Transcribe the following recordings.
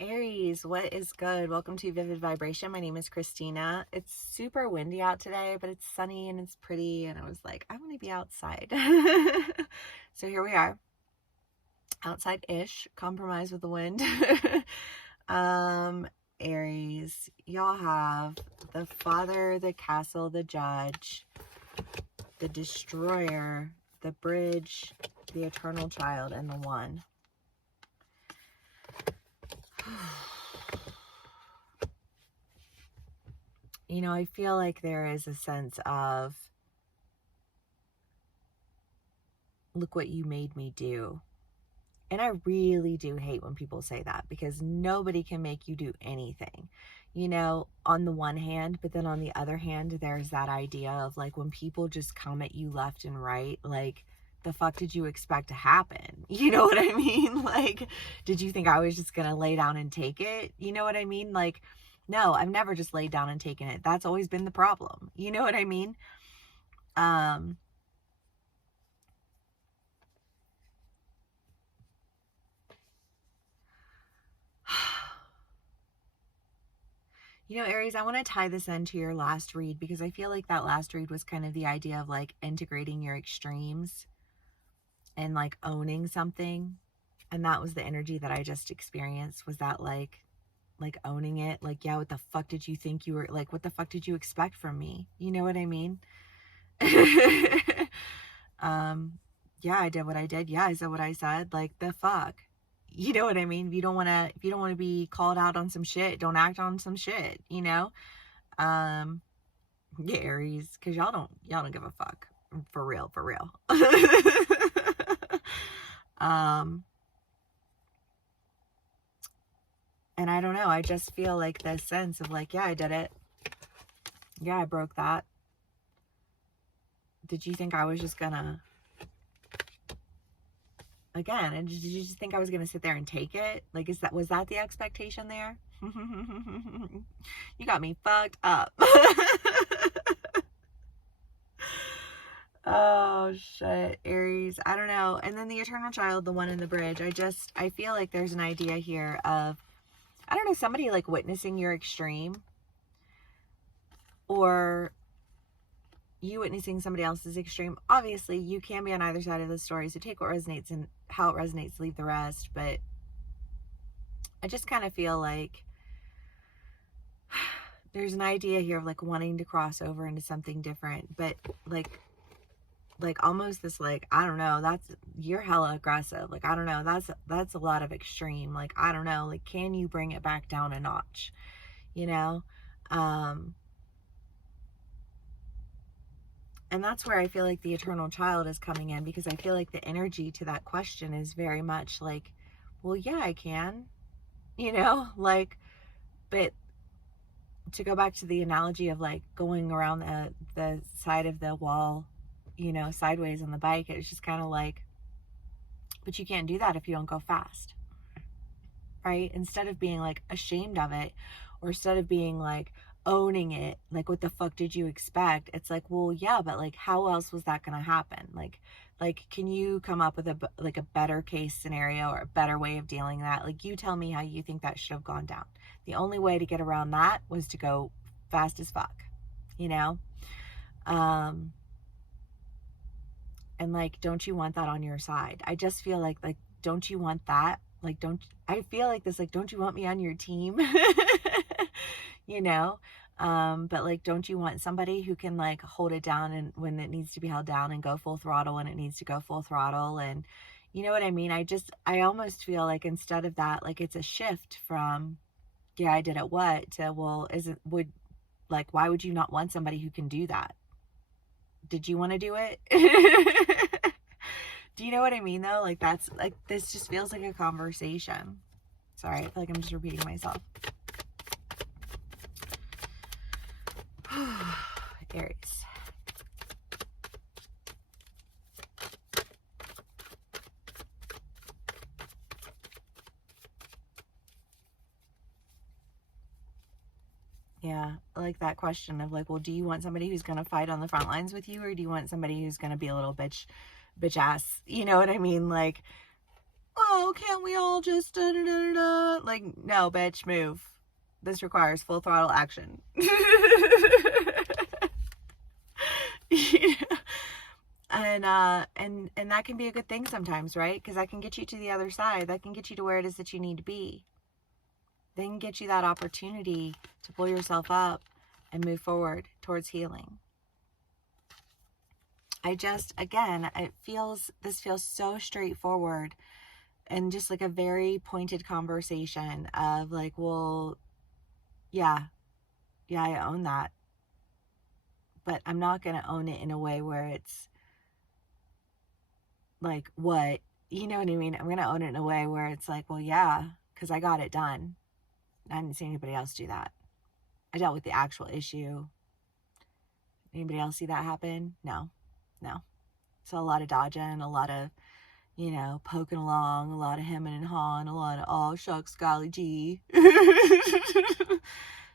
Aries, what is good? Welcome to Vivid Vibration. My name is Christina. It's super windy out today, but it's sunny and it's pretty. And I was like, I want to be outside. So here we are, outside-ish, compromise with the wind. Aries, y'all have the Father, the Castle, the Judge, the Destroyer, the Bridge, the Eternal Child, and the One. You know, I feel like there is a sense of, look what you made me do. And I really do hate when people say that, because nobody can make you do anything, you know, on the one hand. But then on the other hand, there's that idea of like, when people just come at you left and right, like, the fuck did you expect to happen? You know what I mean? Like, did you think I was just gonna lay down and take it? You know what I mean? Like, no, I've never just laid down and taken it. That's always been the problem. You know what I mean? You know, Aries, I want to tie this into your last read, because I feel like that last read was kind of the idea of like integrating your extremes and like owning something. And that was the energy that I just experienced, was that like owning it. Like, yeah, what the fuck did you think you were, like, what the fuck did you expect from me? You know what I mean? Yeah, I did what I did. Yeah, I said what I said. Like, the fuck. You know what I mean? If you don't want to be called out on some shit, don't act on some shit, you know? Yeah, Aries, because y'all don't give a fuck. For real, for real. And I don't know, I just feel like this sense of like, yeah, I did it. Yeah, I broke that. Did you think I was just gonna, again, and did you just think I was gonna sit there and take it? Like, was that the expectation there? You got me fucked up. Oh shit, Aries, I don't know. And then the Eternal Child, the One in the Bridge, I feel like there's an idea here of, I don't know, somebody like witnessing your extreme, or you witnessing somebody else's extreme. Obviously, you can be on either side of the story, so take what resonates and how it resonates, leave the rest. But I just kind of feel like there's an idea here of like wanting to cross over into something different, but like almost this, like, I don't know, you're hella aggressive. Like, I don't know, that's a lot of extreme. Like, I don't know, like, can you bring it back down a notch, you know? And that's where I feel like the Eternal Child is coming in, because I feel like the energy to that question is very much like, well, yeah, I can, you know, like, but to go back to the analogy of like going around the side of the wall, you know, sideways on the bike, it's just kind of like, but you can't do that if you don't go fast, right? Instead of being like ashamed of it, or instead of being like owning it, like, what the fuck did you expect? It's like, well, yeah, but like, how else was that gonna happen? Like, can you come up with a better case scenario or a better way of dealing that? Like, you tell me how you think that should have gone down. The only way to get around that was to go fast as fuck, you know? And like, don't you want that on your side? I just feel like, don't you want that? Like, I feel like this, like, don't you want me on your team? You know? But like, don't you want somebody who can like hold it down, and when it needs to be held down, and go full throttle when it needs to go full throttle? And you know what I mean? I almost feel like, instead of that, like, it's a shift from, yeah, I did it, what, to, well, why would you not want somebody who can do that? Did you want to do it? Do you know what I mean, though? Like, that's like, this just feels like a conversation. Sorry, I feel like I'm just repeating myself. Aries. Yeah, I like that question of like, well, do you want somebody who's going to fight on the front lines with you, or do you want somebody who's going to be a little bitch ass? You know what I mean? Like, oh, can't we all just da da da da? Like, no, bitch, move. This requires full throttle action. You know? And that can be a good thing sometimes, right? Because that can get you to the other side. That can get you to where it is that you need to be. They can get you that opportunity to pull yourself up and move forward towards healing. Again, this feels so straightforward and just like a very pointed conversation of like, well, yeah, I own that. But I'm not going to own it in a way where it's like, what? You know what I mean? I'm going to own it in a way where it's like, well, yeah, because I got it done. I didn't see anybody else do that. I dealt with the actual issue. Anybody else see that happen? No. So a lot of dodging, a lot of, poking along, a lot of hemming and hawing, a lot of, oh, shucks, golly gee.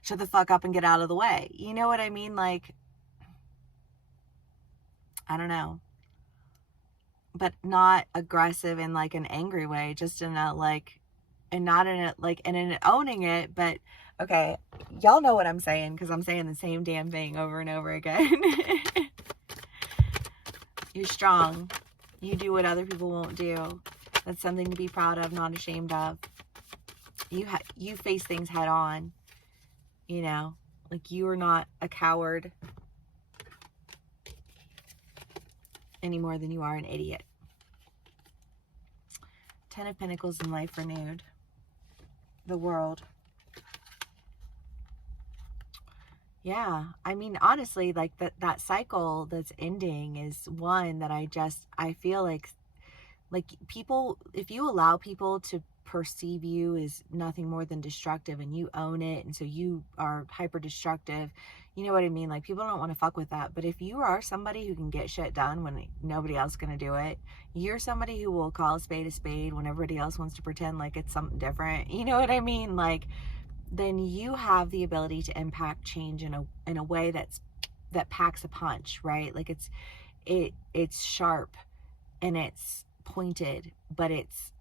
Shut the fuck up and get out of the way. You know what I mean? Like, I don't know. But not aggressive in like an angry way, just in a like, and not in a like, and in owning it. But okay, y'all know what I'm saying, because I'm saying the same damn thing over and over again. You're strong. You do what other people won't do. That's something to be proud of, not ashamed of. You face things head on. Like, you are not a coward any more than you are an idiot. 10 of Pentacles in life renewed. The World. Yeah, I mean, honestly, like that cycle that's ending is one that I feel like people, if you allow people to perceive you as nothing more than destructive and you own it, and so you are hyper destructive, you know what I mean? Like, people don't want to fuck with that. But if you are somebody who can get shit done when nobody else is going to do it, you're somebody who will call a spade when everybody else wants to pretend like it's something different. You know what I mean? Like, then you have the ability to impact change in a way that packs a punch, right? Like, it's sharp and it's pointed, but it's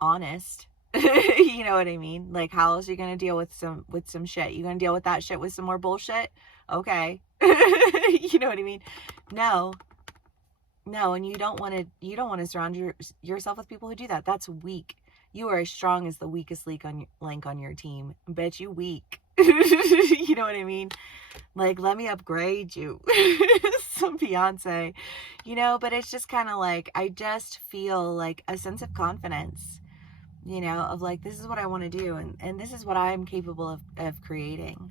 honest. You know what I mean? Like, how else are you going to deal with some shit? You going to deal with that shit with some more bullshit? Okay. You know what I mean? No, and you don't want to surround yourself with people who do that. That's weak. You are as strong as the weakest link on your team. Bet you weak. You know what I mean? Like, let me upgrade you. Some Beyonce, but it's just kind of like, I just feel like a sense of confidence, of like, this is what I want to do. And this is what I'm capable of creating.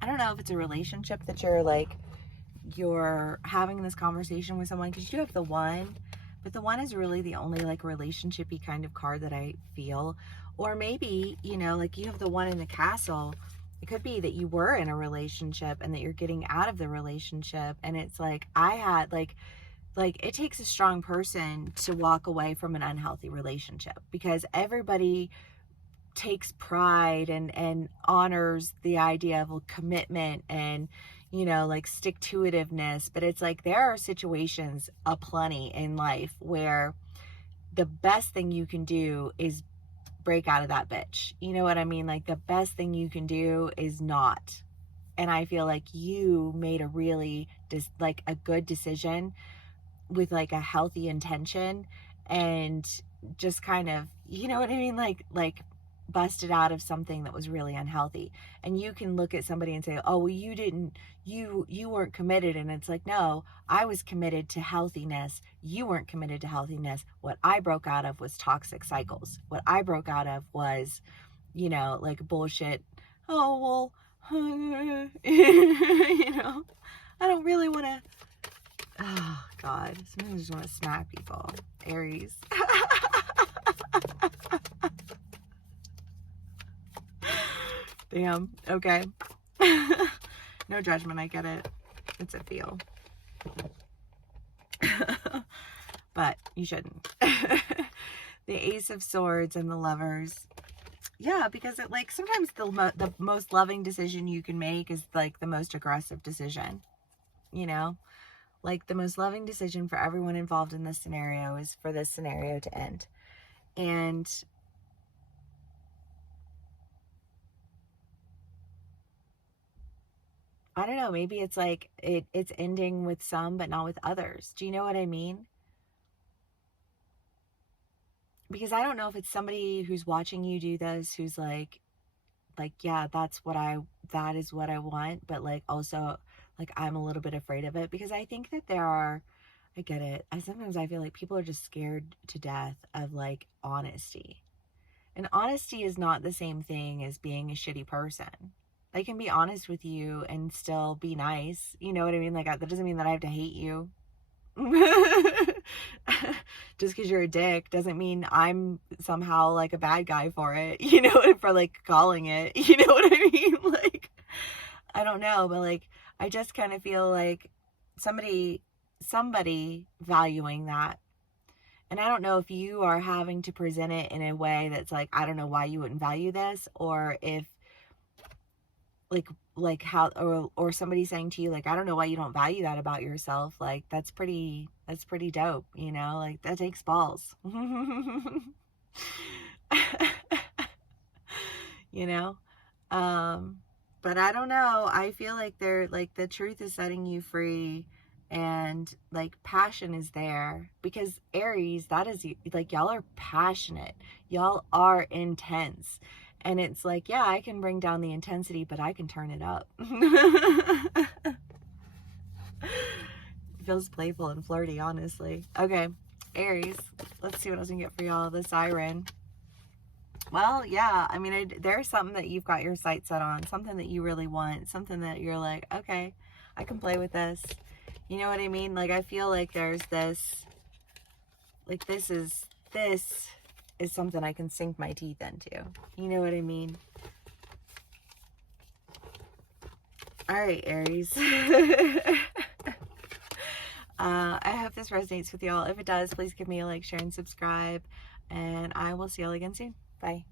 I don't know if it's a relationship that you're having this conversation with someone, because you have the one, but the one is really the only like relationshipy kind of card that I feel. Or maybe, like, you have the one in the castle. It could be that you were in a relationship and that you're getting out of the relationship. And it's like, I had like it takes a strong person to walk away from an unhealthy relationship, because everybody takes pride and honors the idea of commitment and, like, stick-to-itiveness. But it's like, there are situations aplenty in life where the best thing you can do is break out of that bitch. You know what I mean? Like, the best thing you can do is not. And I feel like you made a really a good decision with like a healthy intention, and just kind of, you know what I mean? Like busted out of something that was really unhealthy. And you can look at somebody and say, oh, well, you weren't committed. And it's like, no, I was committed to healthiness. You weren't committed to healthiness. What I broke out of was toxic cycles. What I broke out of was, like, bullshit. Oh, well, I don't really want to. Oh, God. Sometimes I just want to smack people. Aries. Damn. Okay. No judgment. I get it. It's a feel. But you shouldn't. The Ace of Swords and the Lovers. Yeah, because it, like, sometimes the most loving decision you can make is like the most aggressive decision. Like, the most loving decision for everyone involved in this scenario is for this scenario to end. And I don't know, maybe it's like it's ending with some but not with others. Do you know what I mean? Because I don't know if it's somebody who's watching you do this who's like yeah, that is what I want, but like also like I'm a little bit afraid of it, because I think that there are, I get it. Sometimes I feel like people are just scared to death of like honesty. And honesty is not the same thing as being a shitty person. I can be honest with you and still be nice. You know what I mean? Like, that doesn't mean that I have to hate you. Just because you're a dick doesn't mean I'm somehow like a bad guy for it, you know, for like calling it, you know what I mean? Like, I don't know, but like, I just kind of feel like somebody valuing that. And I don't know if you are having to present it in a way that's like, I don't know why you wouldn't value this, or if like how, or somebody saying to you like, I don't know why you don't value that about yourself. Like that's pretty dope, you know, like that takes balls. You know. um but I don't know, I feel like they're like the truth is setting you free, and like passion is there, because Aries, that is like, y'all are passionate, y'all are intense, and it's like, yeah, I can bring down the intensity, but I can turn it up. It feels playful and flirty, honestly. Okay, Aries, let's see what else we can get for y'all. The Siren. Well, yeah, I mean, there's something that you've got your sights set on, something that you really want, something that you're like, okay, I can play with this. You know what I mean? Like, I feel like there's this, like, this is something I can sink my teeth into. You know what I mean? All right, Aries. I hope this resonates with y'all. If it does, please give me a like, share, and subscribe. And I will see y'all again soon. Bye.